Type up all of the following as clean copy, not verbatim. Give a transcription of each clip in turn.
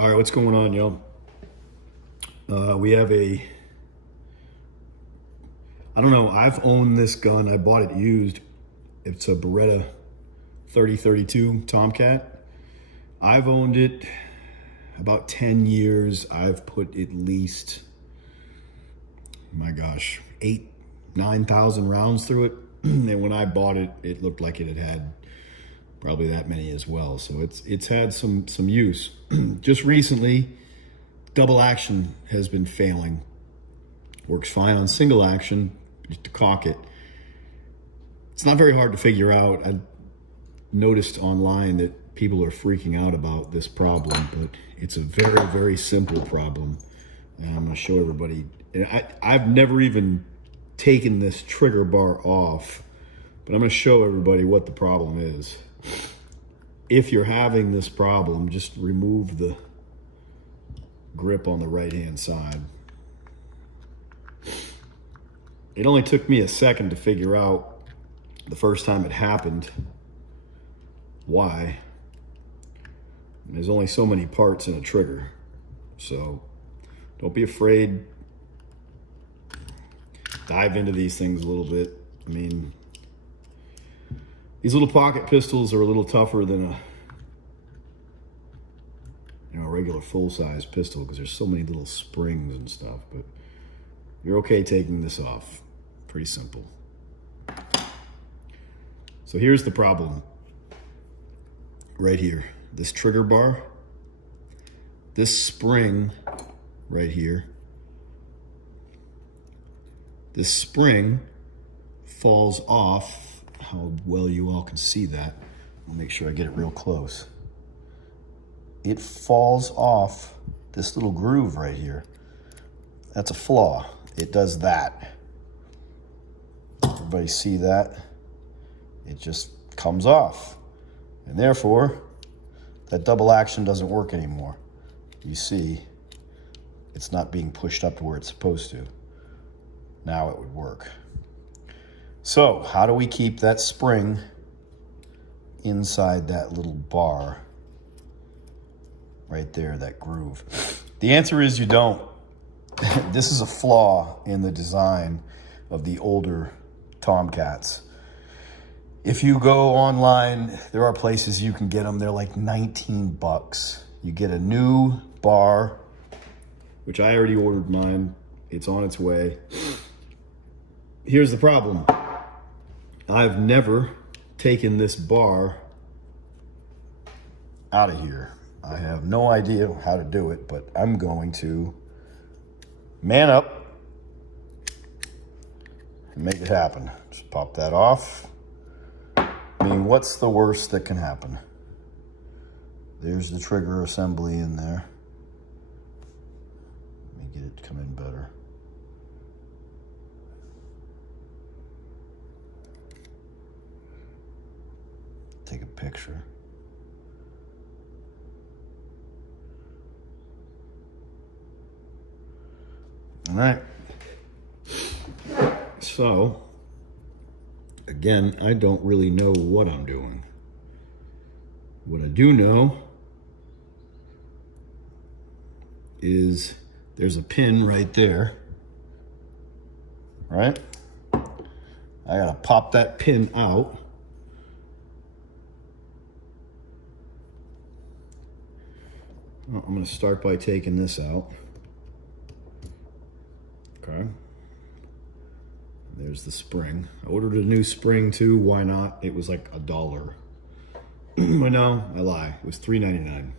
All right, what's going on, y'all? We have I don't know, I've owned this gun. I bought it used. It's a Beretta 30-32 Tomcat. I've owned it about 10 years. I've put at least, my gosh, 9,000 rounds through it. And when I bought it, it looked like it had probably that many as well. So it's had some use. Just recently, double action has been failing. Works fine on single action, just to cock it. It's not very hard to figure out. I noticed online that people are freaking out about this problem, but it's a very, very simple problem. And I'm gonna show everybody. I've never even taken this trigger bar off, but I'm gonna show everybody what the problem is. If you're having this problem, just remove the grip on the right-hand side. It only took me a second to figure out the first time it happened why. And there's only so many parts in a trigger, so don't be afraid. Dive into these things a little bit. I mean, these little pocket pistols are a little tougher than a regular full-size pistol because there's so many little springs and stuff, but you're okay taking this off. Pretty simple. So here's the problem. Right here, this trigger bar, this spring right here, this spring falls off. How well you all can see that. I'll make sure I get it real close. It falls off this little groove right here. That's a flaw. It does that. Everybody see that? It just comes off. And therefore, that double action doesn't work anymore. You see, it's not being pushed up to where it's supposed to. Now it would work. So, how do we keep that spring inside that little bar right there, that groove? The answer is you don't. This is a flaw in the design of the older Tomcats. If you go online, there are places you can get them. They're like 19 bucks. You get a new bar, which I already ordered mine. It's on its way. Here's the problem. I've never taken this bar out of here. I have no idea how to do it, but I'm going to man up and make it happen. Just pop that off. I mean, what's the worst that can happen? There's the trigger assembly in there. Let me get it to come in better. Take a picture. All right. So, again, I don't really know what I'm doing. What I do know is there's a pin right there, right? I gotta pop that pin out. Well, I'm gonna start by taking this out. Okay. There's the spring. I ordered a new spring too. Why not? It was like $1. Well, no, I lie. It was $3.99.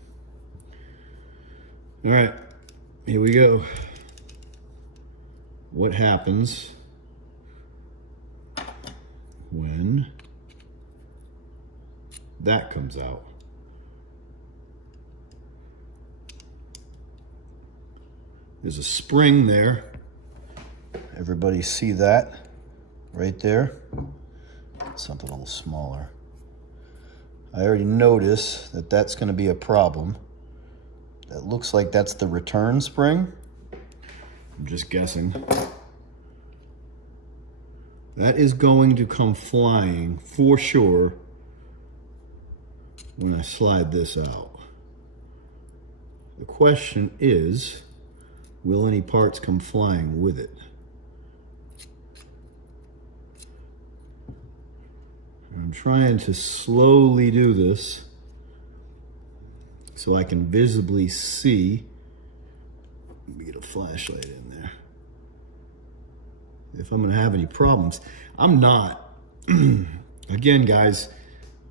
All right, here we go. What happens when that comes out? There's a spring there. Everybody see that right there? Something a little smaller. I already noticed that that's going to be a problem. That looks like that's the return spring. I'm just guessing. That is going to come flying for sure when I slide this out. The question is, will any parts come flying with it? I'm trying to slowly do this so I can visibly see. Let me get a flashlight in there. If I'm gonna have any problems. I'm not. Again, guys,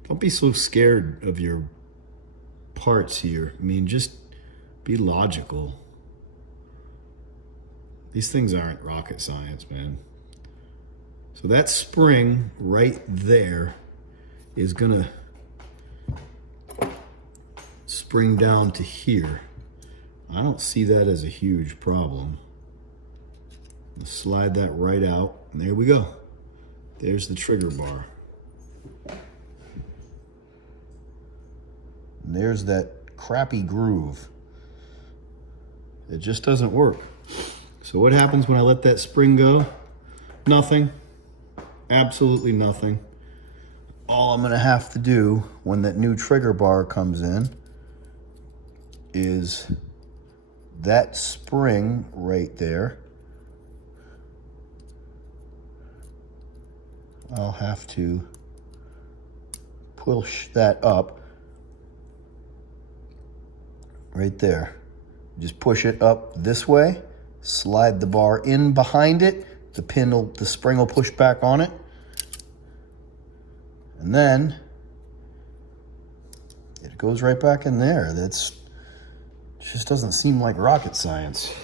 don't be so scared of your parts here. I mean, just be logical. These things aren't rocket science, man. So that spring right there is gonna spring down to here. I don't see that as a huge problem. Let's slide that right out, and there we go. There's the trigger bar. And there's that crappy groove. It just doesn't work. So what happens when I let that spring go? Nothing. Absolutely nothing. All I'm gonna have to do when that new trigger bar comes in is that spring right there. I'll have to push that up right there. Just push it up this way, slide the bar in behind it, the spring will push back on it, and then it goes right back in there. Just doesn't seem like rocket science.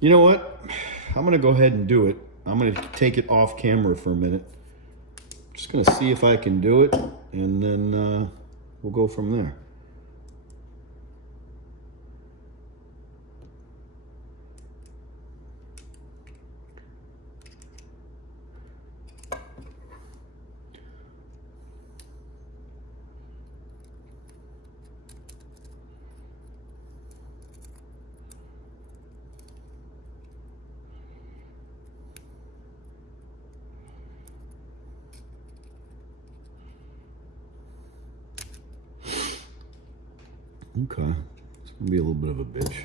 You know what? I'm gonna go ahead and do it. I'm gonna take it off camera for a minute. Just gonna see if I can do it, and then we'll go from there. Okay, it's gonna be a little bit of a bitch.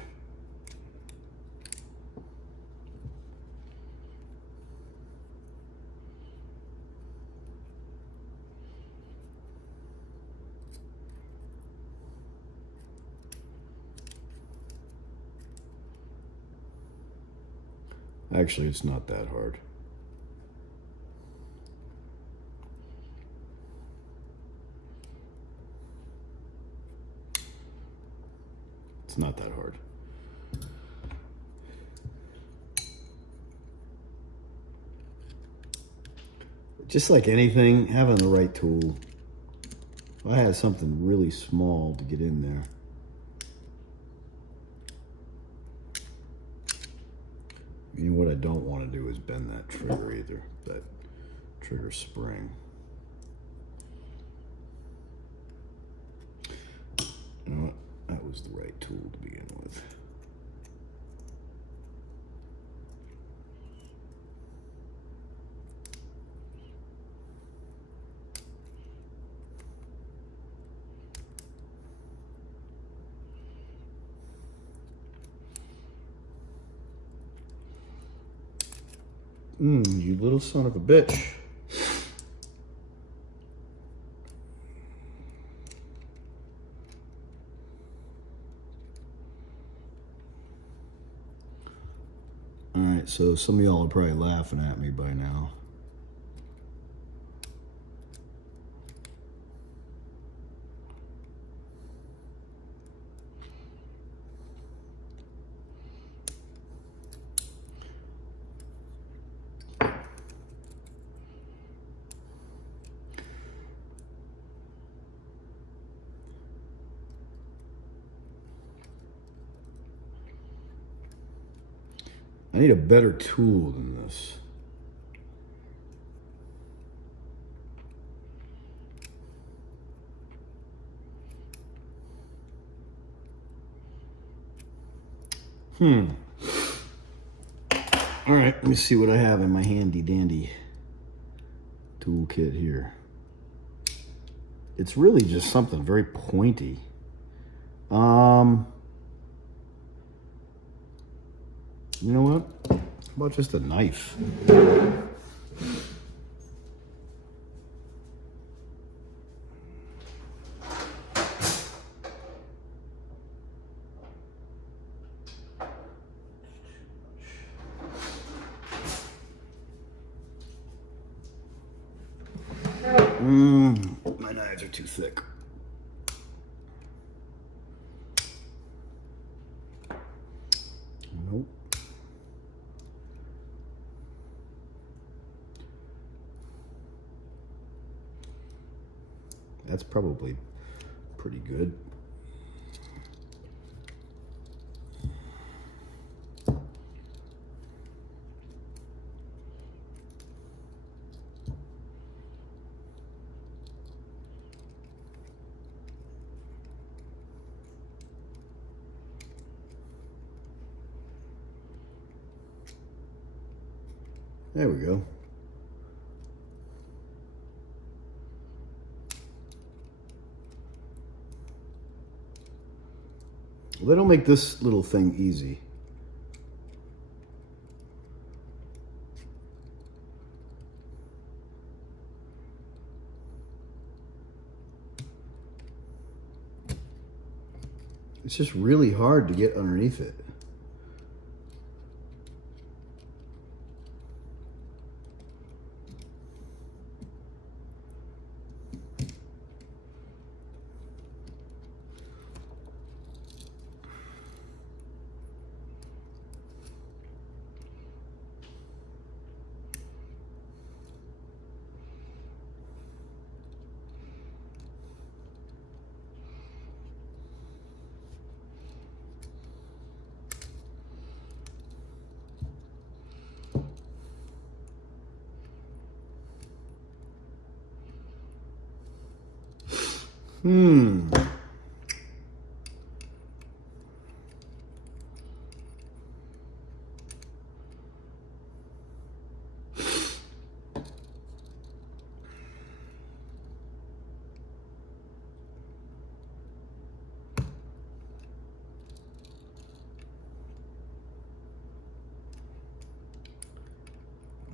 Actually, it's not that hard. It's not that hard. Just like anything, having the right tool. If I had something really small to get in there. You know what I don't want to do is bend that trigger either, that trigger spring. You know what? That was the right tool to begin with. You little son of a bitch. All right, so some of y'all are probably laughing at me by now. I need a better tool than this. All right, let me see what I have in my handy dandy toolkit here. It's really just something very pointy. You know what? How about just a knife? My knives are too thick. Nope. That's probably pretty good. There we go. Well, they don't make this little thing easy. It's just really hard to get underneath it.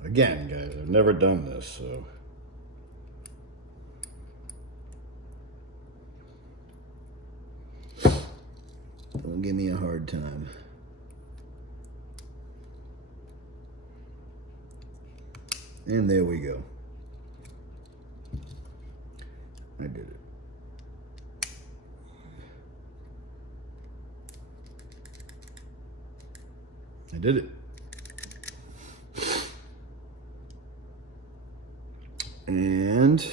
Again, guys, I've never done this, so. Don't give me a hard time. And there we go. I did it. I did it. And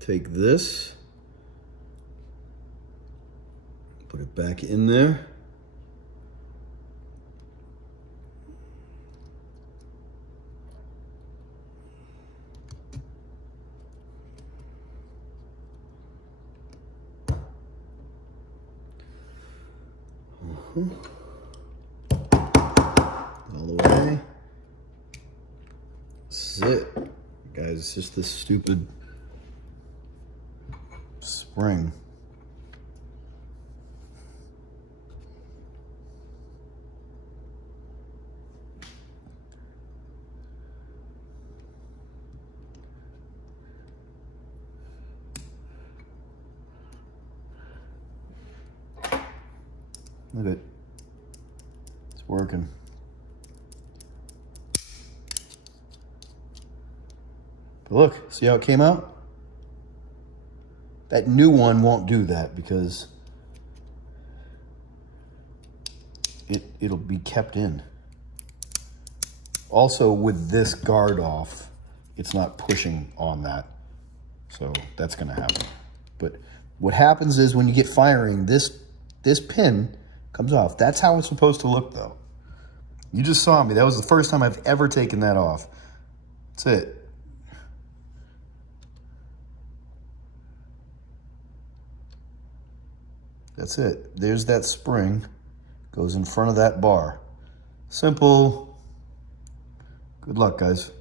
take this, put it back in there. All the way. This is it. Guys, it's just this stupid spring. Look at it. It's working. But look, see how it came out? That new one won't do that because it'll be kept in. Also, with this guard off, it's not pushing on that. So that's gonna happen. But what happens is when you get firing, this pin comes off. That's how it's supposed to look though. You just saw me. That was the first time I've ever taken that off. That's it. That's it. There's that spring. Goes in front of that bar. Simple. Good luck, guys.